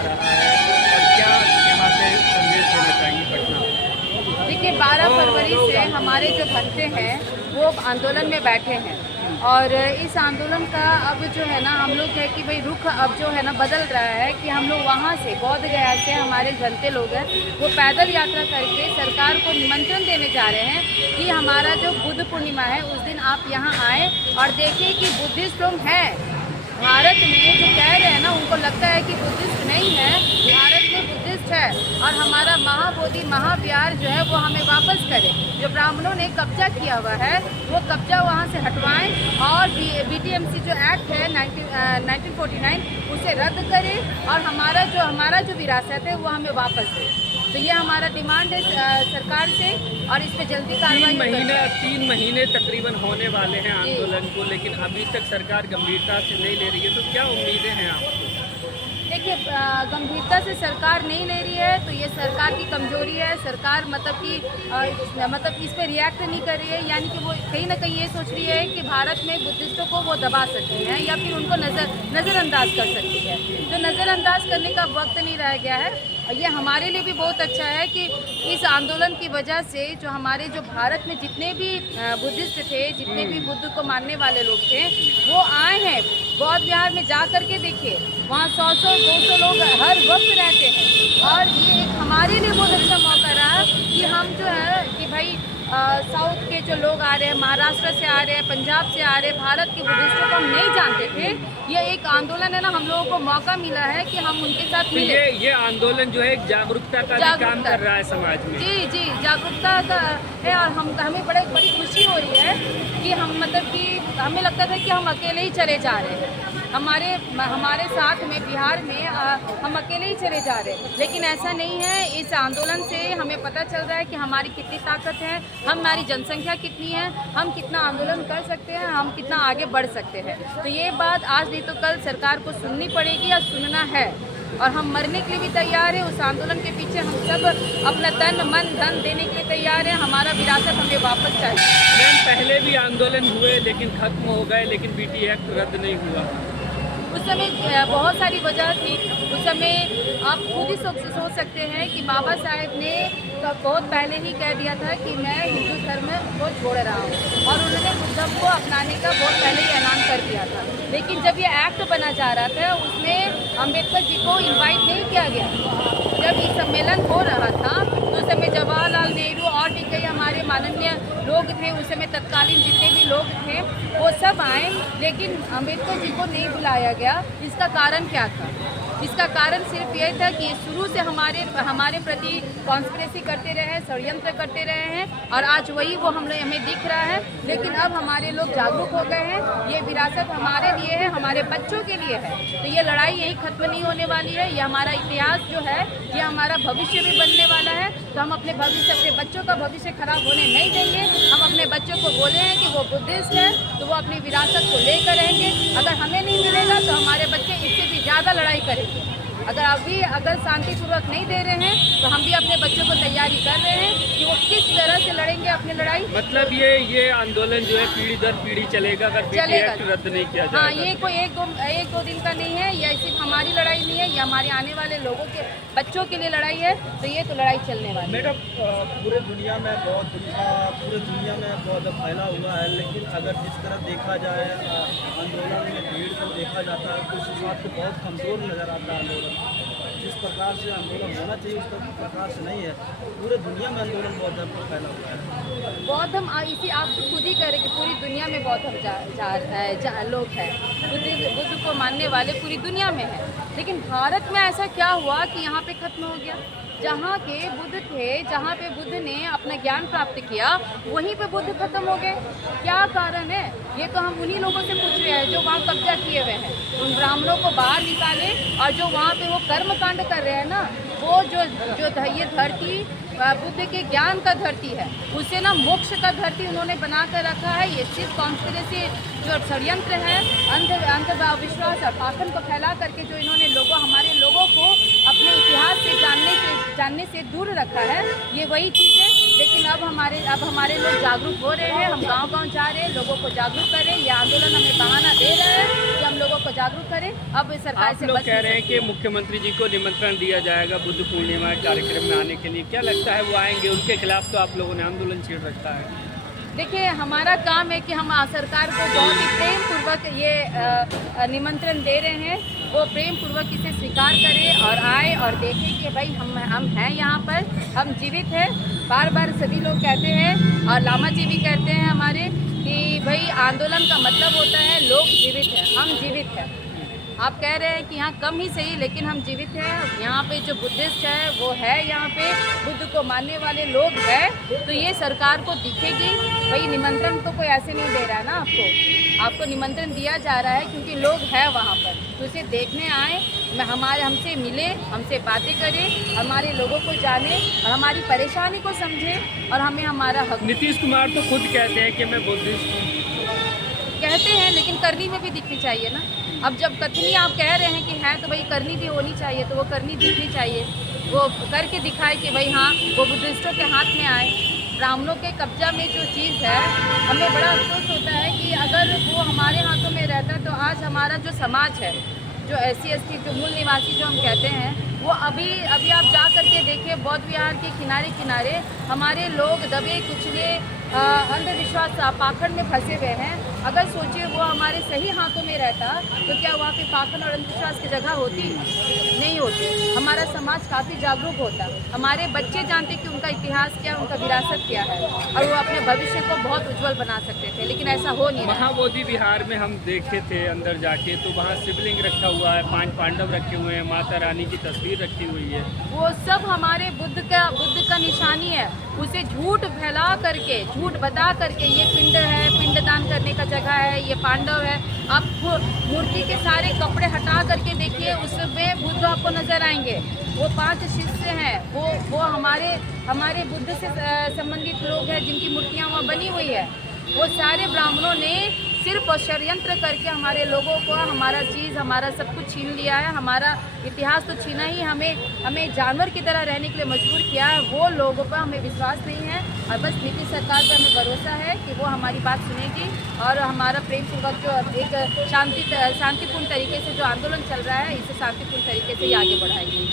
जा रहा है, और क्या यहाँ से संदेश देना चाहेंगे पटना? देखिए 12 फरवरी से हमारे जो भक्ते हैं वो आंदोलन में बैठे हैं, और इस आंदोलन का अब जो है ना हम लोग है कि भाई रुख अब जो है ना बदल रहा है कि हम लोग वहाँ से बौद्ध गया से हमारे जनते लोग हैं वो पैदल यात्रा करके सरकार को निमंत्रण देने जा रहे हैं कि हमारा जो बुद्ध पूर्णिमा है उस दिन आप यहाँ आए और देखिए कि बुद्धिस्ट लोग हैं भारत में। जो कह रहे हैं ना उनको लगता है कि बुद्धिस्ट नहीं है, भारत में बुद्धिस्ट है, और हमारा महाबोधि महाविहार जो है वो हमें वापस करे। जो ब्राह्मणों ने कब्जा किया हुआ है वो कब्जा वहाँ से हटवाएं, और BTMC जो एक्ट है 1949 उसे रद्द करें, और हमारा जो विरासत है वो हमें वापस दे। तो ये हमारा डिमांड है सरकार से, और इस पर जल्दी कार्रवाई। 3 महीने तकरीबन होने वाले हैं आंदोलन को, लेकिन अभी तक सरकार गंभीरता से नहीं ले रही है, तो क्या उम्मीदें हैं आपको? देखिए गंभीरता से सरकार नहीं ले रही है तो ये सरकार की कमजोरी है। सरकार मतलब इस पर रिएक्ट नहीं कर रही है, यानी कि वो कहीं ना कहीं ये सोच रही है कि भारत में बुद्धिस्टों को वो दबा सकती हैं या फिर उनको नज़रअंदाज कर सकती है। तो नज़रअंदाज करने का वक्त नहीं रह गया है, और ये हमारे लिए भी बहुत अच्छा है कि इस आंदोलन की वजह से जो भारत में जितने भी बुद्धिस्ट थे, जितने भी बुद्ध को मानने वाले लोग थे वो आए हैं। बौद्ध विहार में जा कर के देखिए, वहाँ 100-200 लोग हर वक्त रहते हैं, और ये एक हमारे लिए बहुत अच्छा मौका रहा कि हम जो है कि भाई साउथ के जो लोग आ रहे हैं, महाराष्ट्र से आ रहे हैं, पंजाब से आ रहे हैं, भारत के बुद्धिस्टों को हम नहीं जानते थे। ये एक आंदोलन है ना, हम लोगों को मौका मिला है कि हम उनके साथ मिले। ये आंदोलन जो है एक जागरूकता का भी काम कर रहा है समाज में। जी जागरूकता का है, और हमें बड़ी खुशी हो रही है कि हम कि हमें लगता था कि हम अकेले ही चले जा रहे हैं, हमारे साथ में बिहार में हम अकेले ही चले जा रहे हैं, लेकिन ऐसा नहीं है। इस आंदोलन से हमें पता चल रहा है कि हमारी कितनी ताकत है, हमारी जनसंख्या कितनी है, हम कितना आंदोलन कर सकते हैं, हम कितना आगे बढ़ सकते हैं। तो ये बात आज नहीं तो कल सरकार को सुननी पड़ेगी, या सुनना है, और हम मरने के लिए भी तैयार हैं। उस आंदोलन के पीछे हम सब अपना तन मन धन देने के लिए तैयार हैं। हमारा विरासत हमें वापस चाहिए। मैम पहले भी आंदोलन हुए लेकिन खत्म हो गए, लेकिन BT एक्ट रद्द नहीं हुआ। उस समय बहुत सारी वजह थी। उस समय आप खुद ही सोच सकते हैं कि बाबा साहेब ने बहुत पहले ही कह दिया था कि मैं हिंदू धर्म को छोड़ रहा हूँ, और उन्होंने बुद्ध को अपनाने का बहुत पहले ही ऐलान कर दिया था। लेकिन जब ये एक्ट बना जा रहा था उसमें अम्बेडकर जी को इनवाइट नहीं किया गया। जब ये सम्मेलन हो रहा था तो उस समय जवाहरलाल नेहरू और भी कई हमारे माननीय लोग थे, उस समय तत्कालीन जितने भी लोग थे वो सब आए, लेकिन अम्बेडकर जी को नहीं बुलाया गया। इसका कारण क्या था? इसका कारण सिर्फ ये था कि शुरू से हमारे प्रति कॉन्स्पिरेसी करते रहे हैं, षड्यंत्र करते रहे हैं, और आज वही वो हमें दिख रहा है। लेकिन अब हमारे लोग जागरूक हो गए हैं, ये विरासत हमारे लिए है, हमारे बच्चों के लिए है। तो ये लड़ाई यही खत्म नहीं होने वाली है। ये हमारा इतिहास जो है, ये हमारा भविष्य भी बनने वाला है। तो हम अपने बच्चों का भविष्य खराब होने नहीं देंगे। हम अपने बच्चों को बोले हैं कि वो बुद्धिस्ट है तो वो अपनी विरासत को लेकर रहेंगे। अगर हमें नहीं मिलेगा तो हमारे बच्चे इससे भी ज़्यादा लड़ाई करेंगे। अगर शांतिपूर्वक नहीं दे रहे हैं तो हम भी अपने बच्चों को तैयारी कर रहे हैं कि वो किस तरह से लड़ेंगे अपनी लड़ाई। मतलब ये आंदोलन जो है पीढ़ी दर पीढ़ी चलेगा अगर BT एक्ट रद्द नहीं किया जाएगा। हाँ, ये कोई एक दो दिन का नहीं है, ये सिर्फ हमारी लड़ाई नहीं है, ये हमारे आने वाले लोगों के बच्चों के लिए लड़ाई है। तो ये तो लड़ाई चलने वाली है। मैडम पूरे दुनिया में बौद्ध फैला हुआ है, लेकिन अगर जिस तरह देखा जाए आंदोलन में भीड़ को देखा जाता है तो उस हिसाब से बहुत कमज़ोर नज़र आता है आंदोलन। जिस प्रकार से आंदोलन होना चाहिए उस प्रकार से नहीं है। पूरे दुनिया में आंदोलन बौद्ध धर्म पर फैला हुआ है। बौद्ध धर्म इसी आप तो खुद ही कह रहे कि पूरी दुनिया में बौद्ध धर्म लोग हैं, बुद्ध को मानने वाले पूरी दुनिया में है। लेकिन भारत में ऐसा क्या हुआ कि यहाँ पे खत्म हो गया? जहाँ के बुद्ध थे, जहाँ पे बुद्ध ने अपना ज्ञान प्राप्त किया, वहीं पे बुद्ध खत्म हो गए। क्या कारण है? ये तो हम उन्हीं लोगों से पूछ रहे हैं जो वहाँ कब्जा किए हुए हैं। उन ब्राह्मणों को बाहर निकाले, और जो वहाँ पे वो कर्म कांड कर रहे हैं ना, वो जो ये धरती बुद्ध के ज्ञान का धरती है, उसे ना मोक्ष का धरती उन्होंने बना कर रखा है। ये सिर्फ कॉन्स्पिरेसी जो षड्यंत्र है, अंधविश्वास और पाखंड को फैला करके जो इन्होंने हमारे लोगों को अपने इतिहास से जानने से दूर रखा है, ये वही चीज़ है। लेकिन अब हमारे लोग जागरूक हो रहे हैं। हम गांव-गांव जा रहे हैं, लोगों को जागरूक करें। ये आंदोलन हमें बहाना दे रहा है कि हम लोगों को जागरूक करें। अब सरकार आप से लोग बच कह नहीं रहे हैं सकते। कि मुख्यमंत्री जी को निमंत्रण दिया जाएगा बुद्ध पूर्णिमा कार्यक्रम में आने के लिए, क्या लगता है वो आएंगे? उनके खिलाफ तो आप लोगों ने आंदोलन छेड़ रखा है। देखिए, हमारा काम है कि हम सरकार को बहुत ही प्रेम पूर्वक ये निमंत्रण दे रहे हैं। वो प्रेम पूर्वक इसे स्वीकार करें और आए और देखें कि भाई हम हैं यहाँ पर, हम जीवित हैं। बार बार सभी लोग कहते हैं और लामा जी भी कहते हैं हमारे कि भाई आंदोलन का मतलब होता है लोग जीवित हैं, हम जीवित हैं। आप कह रहे हैं कि यहाँ कम ही सही, लेकिन हम जीवित हैं। यहाँ पे जो बुद्धिस्ट है वो है, यहाँ पे बुद्ध को मानने वाले लोग हैं। तो ये सरकार को दिखेगी। भाई निमंत्रण तो कोई ऐसे नहीं दे रहा है ना आपको निमंत्रण दिया जा रहा है क्योंकि लोग हैं वहाँ पर, तो इसे देखने आए, हमसे मिले, हमसे बातें करें, हमारे लोगों को जाने और हमारी परेशानी को समझें और हमें हमारा हक। नीतीश कुमार तो खुद कहते हैं कि मैं बुद्धिस्ट हूँ। कहते हैं, लेकिन करनी में भी दिखनी चाहिए ना। अब जब कथनी आप कह रहे हैं कि है तो भाई करनी भी होनी चाहिए, तो वो करनी दिखनी चाहिए। वो करके दिखाए कि भाई हाँ वो बुद्धिस्टों के हाथ में आए। ब्राह्मणों के कब्जा में जो चीज़ है, हमें बड़ा अफसोस होता है कि अगर वो हमारे हाथों में रहता तो आज हमारा जो समाज है, जो SC/ST जो मूल निवासी जो हम कहते हैं, वो अभी आप जा करके देखिए बौद्ध विहार के किनारे किनारे हमारे लोग दबे कुचले अंधविश्वास पाखंड में फंसे हुए हैं। अगर सोचिए वो हमारे सही हाथों में रहता तो क्या वहाँ पे पाखंड और अंधविश्वास की जगह होती? नहीं होती। हमारा समाज काफ़ी जागरूक होता। हमारे बच्चे जानते कि उनका इतिहास क्या, उनका विरासत क्या है और वो अपने भविष्य को बहुत उज्जवल बना सकते थे, लेकिन ऐसा हो नहीं रहा। महाबोधि विहार में हम देखे थे अंदर जाके, तो वहाँ शिवलिंग रखा हुआ है, 5 पांडव रखे हुए हैं, माता रानी की तस्वीर रखी हुई है। वो सब हमारे बुद्ध का निशानी है। उसे झूठ फैला करके, झूठ बता करके ये पिंड है, पिंडदान करने का जगह है, ये पांडव है। आप मूर्ति के सारे कपड़े हटा करके देखिए, उसमें बुद्ध आपको नजर आएंगे। वो 5 शिष्य हैं, वो हमारे बुद्ध से संबंधित लोग हैं जिनकी मूर्तियाँ वहाँ बनी हुई है। वो सारे ब्राह्मणों ने सिर्फ षड्यंत्र करके हमारे लोगों को हमारा चीज़, हमारा सब कुछ छीन लिया है। हमारा इतिहास तो छीना ही, हमें जानवर की तरह रहने के लिए मजबूर किया है। वो लोगों पर हमें विश्वास नहीं है और बस नीतीश सरकार पर हमें भरोसा है कि वो हमारी बात सुनेगी और हमारा प्रेमपूर्वक जो एक शांतिपूर्ण तरीके से जो आंदोलन चल रहा है, इसे शांतिपूर्ण तरीके से ही आगे बढ़ाएगी।